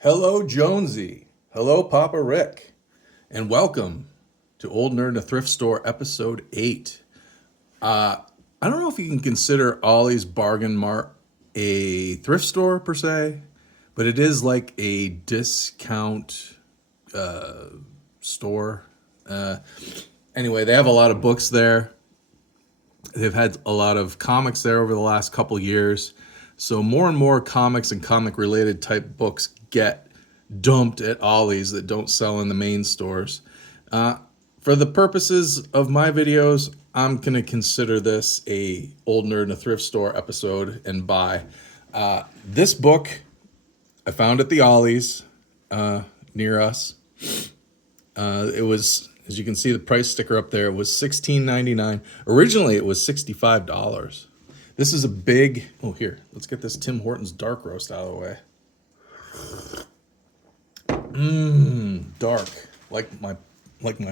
Hello, Jonesy. Hello, Papa Rick. And welcome to Old Nerd in a Thrift Store, episode 8. I don't know if you can consider Ollie's Bargain Mart a thrift store per se, but it is like a discount store. Anyway, they have a lot of books there. They've had a lot of comics there over the last couple years. So more and more comics and comic related type books get dumped at Ollie's that don't sell in the main stores. For the purposes of my videos, I'm going to consider this a Old Nerd in a Thrift Store episode and buy. This book I found at the Ollie's near us. It was, as you can see the price sticker up there, it was $16.99. Originally it was $65. This is a big, oh here, let's get this Tim Hortons dark roast out of the way. Dark, like my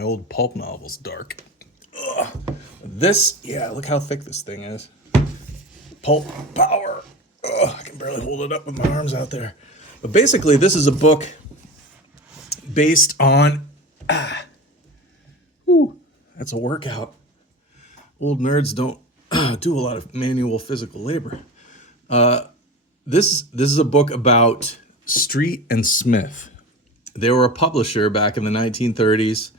old pulp novels, dark. Ugh. This, yeah, look how thick this thing is. Pulp power. Ugh, I can barely hold it up with my arms out there. But basically, this is a book based on, that's a workout. Old nerds don't do a lot of manual physical labor. This is a book about Street and Smith. They were a publisher back in the 1930s.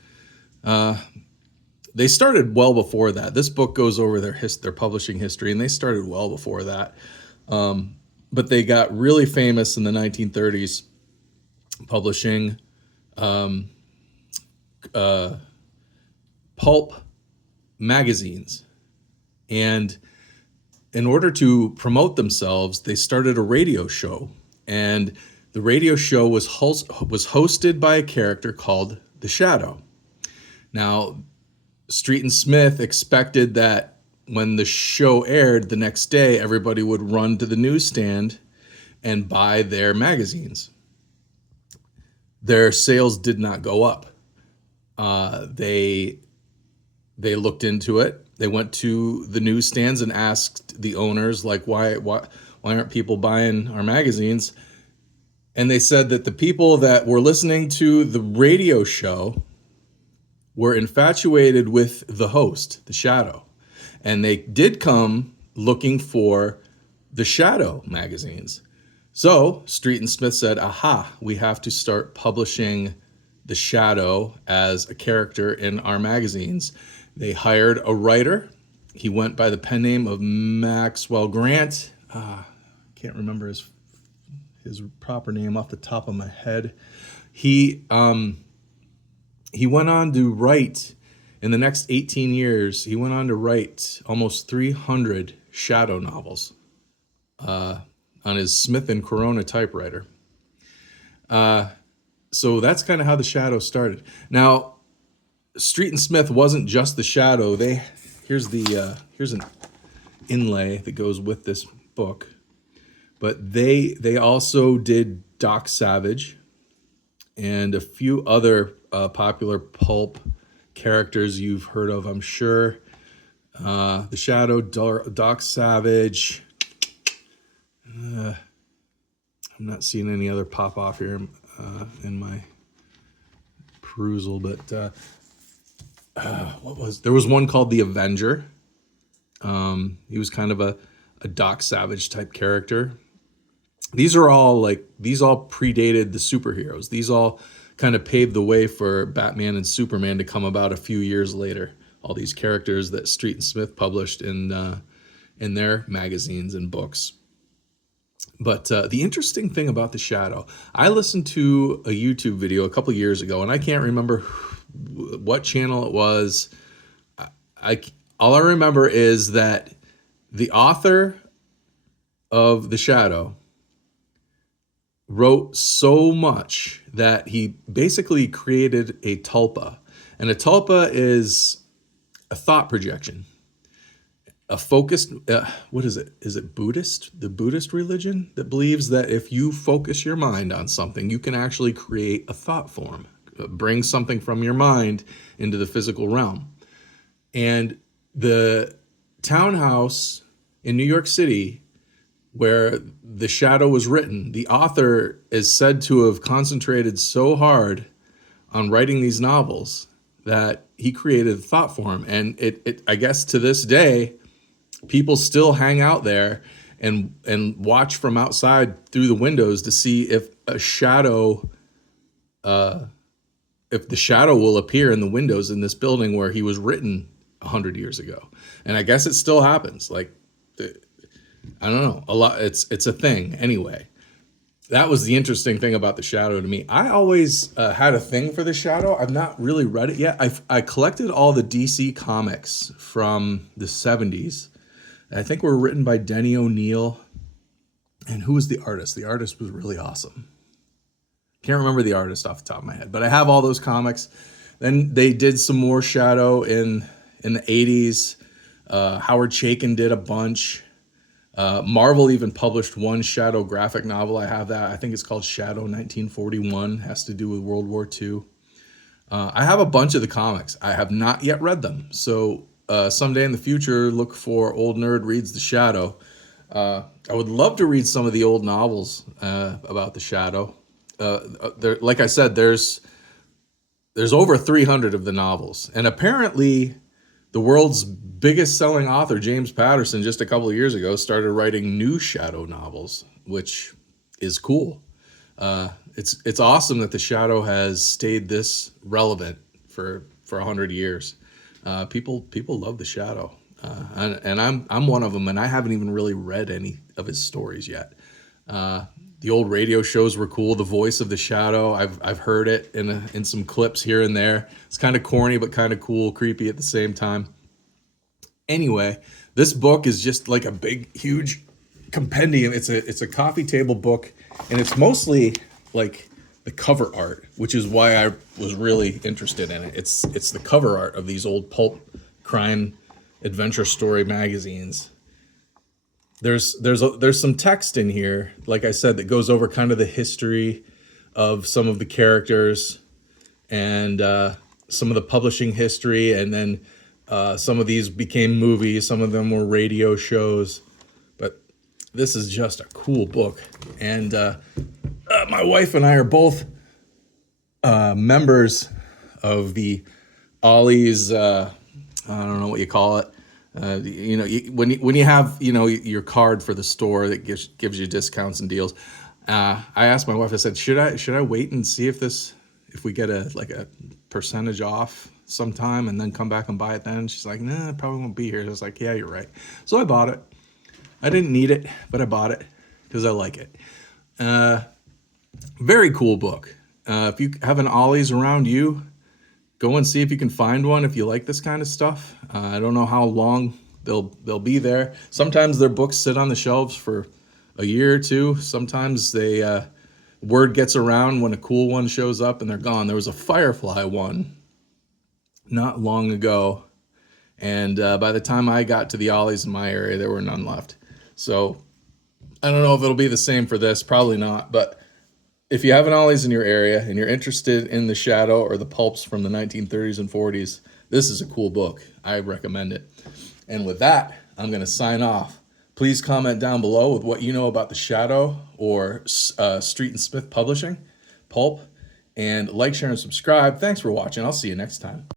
They started well before that. This book goes over their publishing history, and they started well before that. But they got really famous in the 1930s, publishing pulp magazines. And in order to promote themselves, they started a radio show. And the radio show was hosted by a character called The Shadow. Now, Street and Smith expected that when the show aired the next day, everybody would run to the newsstand and buy their magazines. Their sales did not go up. They looked into it. They went to the newsstands and asked the owners, like, why aren't people buying our magazines? And they said that the people that were listening to the radio show were infatuated with the host, the Shadow. And they did come looking for the Shadow magazines. So Street and Smith said, aha, we have to start publishing the Shadow as a character in our magazines. They hired a writer. He went by the pen name of Maxwell Grant. Can't remember his proper name off the top of my head. He went on to write, in the next 18 years, he went on to write almost 300 Shadow novels on his Smith and Corona typewriter. So that's kind of how the Shadow started. Now, Street and Smith wasn't just the Shadow. Here's an inlay that goes with this book. But they also did Doc Savage and a few other popular pulp characters you've heard of, I'm sure. The Shadow, Doc Savage. I'm not seeing any other pop off here in my perusal, but there was one called the Avenger. He was kind of a Doc Savage type character. These all predated the superheroes. These all kind of paved the way for Batman and Superman to come about a few years later. All these characters that Street and Smith published in their magazines and books. But the interesting thing about the Shadow, I listened to a YouTube video a couple years ago, and I can't remember what channel it was. All I remember is that the author of The Shadow wrote so much that he basically created a tulpa. And a tulpa is a thought projection, a focused, what is it? Is it Buddhist? The Buddhist religion that believes that if you focus your mind on something, you can actually create a thought form, bring something from your mind into the physical realm. And the townhouse in New York City where The Shadow was written. The author is said to have concentrated so hard on writing these novels that he created a thought form. And it I guess to this day, people still hang out there and watch from outside through the windows to see if a shadow, if the shadow will appear in the windows in this building where he was written 100 years ago. And I guess it still happens. Like, I don't know, a lot. It's a thing anyway. That was the interesting thing about The Shadow to me. I always had a thing for The Shadow. I've not really read it yet. I collected all the DC comics from the 70s. I think were written by Denny O'Neil. And who was the artist? The artist was really awesome. Can't remember the artist off the top of my head, but I have all those comics. Then they did some more Shadow in the 80s. Howard Chaykin did a bunch. Marvel even published one Shadow graphic novel. I have that. I think it's called Shadow 1941. Has to do with World War II. I have a bunch of the comics. I have not yet read them. So someday in the future, look for Old Nerd Reads The Shadow. I would love to read some of the old novels about The Shadow. Like I said, there's over 300 of the novels. And apparently the world's biggest selling author, James Patterson, just a couple of years ago, started writing new Shadow novels, which is cool. It's awesome that The Shadow has stayed this relevant for 100 years. People love The Shadow, and I'm one of them, and I haven't even really read any of his stories yet. The old radio shows were cool. The voice of The Shadow, I've heard it in some clips here and there. It's kind of corny, but kind of cool, creepy at the same time. Anyway, this book is just like a big, huge compendium. It's a coffee table book, and it's mostly like the cover art, which is why I was really interested in it. It's the cover art of these old pulp crime adventure story magazines. There's some text in here, like I said, that goes over kind of the history of some of the characters and some of the publishing history, and then some of these became movies, some of them were radio shows. But this is just a cool book, and my wife and I are both members of the Ollie's. I don't know what you call it. When you have your card for the store that gives you discounts and deals. I asked my wife. I said, should I wait and see if we get a percentage off sometime and then come back and buy it then? She's like, nah, I probably won't be here. I was like, yeah, you're right. So I bought it. I didn't need it, but I bought it because I like it. Very cool book. If you have an Ollie's around you, go and see if you can find one if you like this kind of stuff. I don't know how long they'll be there. Sometimes their books sit on the shelves for a year or two. Sometimes word gets around when a cool one shows up and they're gone. There was a Firefly one not long ago, and by the time I got to the Ollie's in my area, there were none left. So I don't know if it'll be the same for this. Probably not, but if you have an Ollie's in your area and you're interested in The Shadow or the pulps from the 1930s and 40s, this is a cool book. I recommend it. And with that, I'm going to sign off. Please comment down below with what you know about The Shadow or Street and Smith Publishing, pulp, and like, share, and subscribe. Thanks for watching. I'll see you next time.